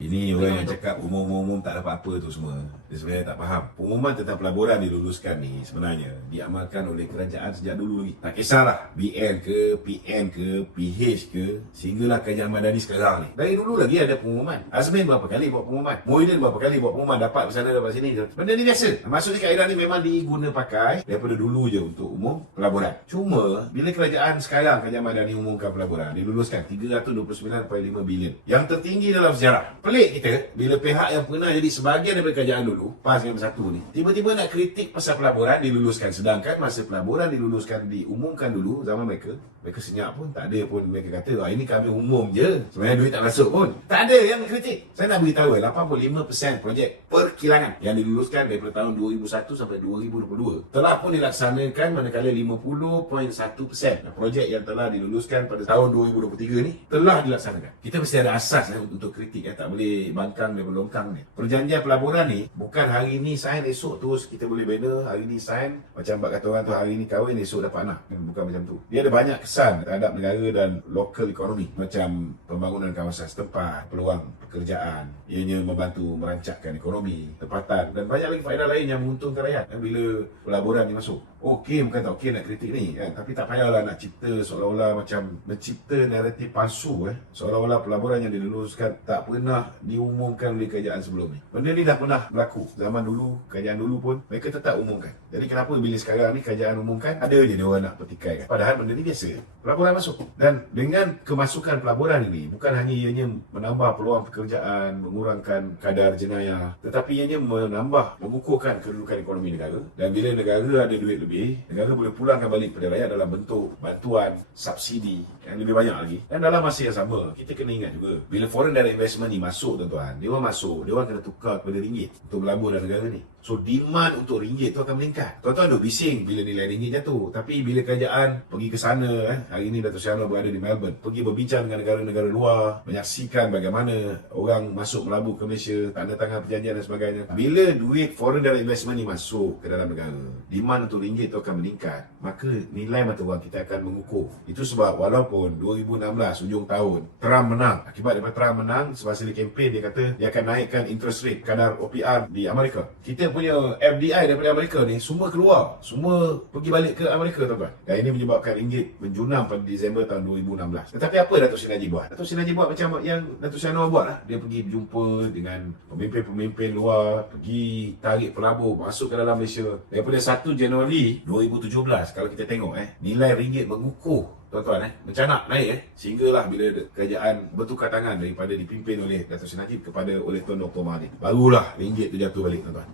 Ini orang yang cakap umum-umum tak dapat apa tu semua. Dia sebenarnya tak faham. Pengumuman tentang pelaburan diluluskan ni sebenarnya diamalkan oleh kerajaan sejak dulu lagi. Tak kisahlah BN ke, PN ke, PH ke, sehinggalah Kerajaan Madani sekarang ni. Dari dulu lagi ada pengumuman. Azmin berapa kali buat pengumuman. Muhyiddin berapa kali buat pengumuman. Dapat sana, dapat sini. Benda ni biasa. Maksudnya kaedah ni memang diguna pakai daripada dulu je untuk umum pelaburan. Cuma, bila kerajaan sekarang, Kerajaan Madani umumkan pelaburan, diluluskan 329.5 bilion. Yang tertinggi dalam sejarah. Pelik kita bila pihak yang pernah jadi sebahagian daripada kerajaan dulu, PAS yang bersatu ni, tiba-tiba nak kritik pasal pelaburan diluluskan. Sedangkan masa pelaburan diluluskan, diumumkan dulu zaman mereka senyap pun, tak ada pun mereka kata ini kami umum je, sebenarnya duit tak masuk pun. Tak ada yang kritik. Saya nak beritahu 85% projek perkilangan yang diluluskan daripada tahun 2001 sampai 2022 telah pun dilaksanakan, manakala 50.1% projek yang telah diluluskan pada tahun 2023 ni telah dilaksanakan. Kita mesti ada asas untuk kritik, tak boleh bangkang dan melongkang ni. Perjanjian pelaburan ni bukan hari ni sign esok terus kita boleh bina, hari ni sign macam bak kata orang tu hari ni kahwin esok dapat anak. Bukan macam tu. Dia ada banyak kesan terhadap negara dan local economy, macam pembangunan kawasan setempat, peluang pekerjaan, ianya membantu merancangkan ekonomi tempatan dan banyak lagi faedah lain yang menguntungkan rakyat bila pelaburan ni masuk. Okey, bukan tak okey nak kritik ni kan? Tapi tak payahlah nak cipta seolah-olah macam mencipta naratif palsu seolah-olah pelaburan yang diluluskan tak pernah diumumkan oleh kerajaan sebelum ni. Benda ni dah pernah berlaku zaman dulu, kerajaan dulu pun mereka tetap umumkan. Jadi kenapa bila sekarang ni kerajaan umumkan, ada je dia orang nak pertikaikan. Padahal benda ni biasa. Pelaburan masuk. Dan dengan kemasukan pelaburan ini, bukan hanya ianya menambah peluang pekerjaan, mengurangkan kadar jenayah, tetapi ianya menambah, mengukuhkan kedudukan ekonomi negara. Dan bila negara ada duit lebih, negara boleh pulangkan balik kepada rakyat dalam bentuk bantuan, subsidi yang lebih banyak lagi. Dan dalam masa yang sama, kita kena ingat juga, bila foreign direct investment ni masuk tuan-tuan, dia orang masuk, dia orang kena tukar kepada ringgit untuk berlabur dalam negara ni. So demand untuk ringgit tu akan meningkat. Tuan-tuan duk bising bila nilai ringgit jatuh. Tapi bila kerajaan pergi ke sana, hari ini Dato' Sri Anwar berada di Melbourne, pergi berbincang dengan negara-negara luar, menyaksikan bagaimana orang masuk melabur ke Malaysia, tanda tangan perjanjian dan sebagainya. Bila duit foreign direct investment ni masuk ke dalam negara, demand untuk ringgit tu akan meningkat, maka nilai mata wang kita akan mengukuh. Itu sebab walaupun 2016 hujung tahun Trump menang, akibat daripada Trump menang, semasa dia kempen dia kata dia akan naikkan interest rate kadar OPR di Amerika. Kita punya FDI daripada Amerika ni semua keluar, semua pergi balik ke Amerika tuan-tuan. Dan ini menyebabkan ringgit menjunam pada Disember tahun 2016. Tetapi apa Dato' Sri Najib buat? Dato' Sri Najib buat macam yang Dato' Sri Anwar buat lah. Dia pergi berjumpa dengan pemimpin-pemimpin luar, pergi tarik pelabur masuk ke dalam Malaysia. Daripada 1 Januari 2017 kalau kita tengok nilai ringgit mengukuh tuan-tuan, mencanak naik sehinggalah bila kerajaan bertukar tangan daripada dipimpin oleh Dato' Sri Najib kepada oleh Tun Dr. Mahathir, barulah ringgit tu jatuh balik tuan-tuan.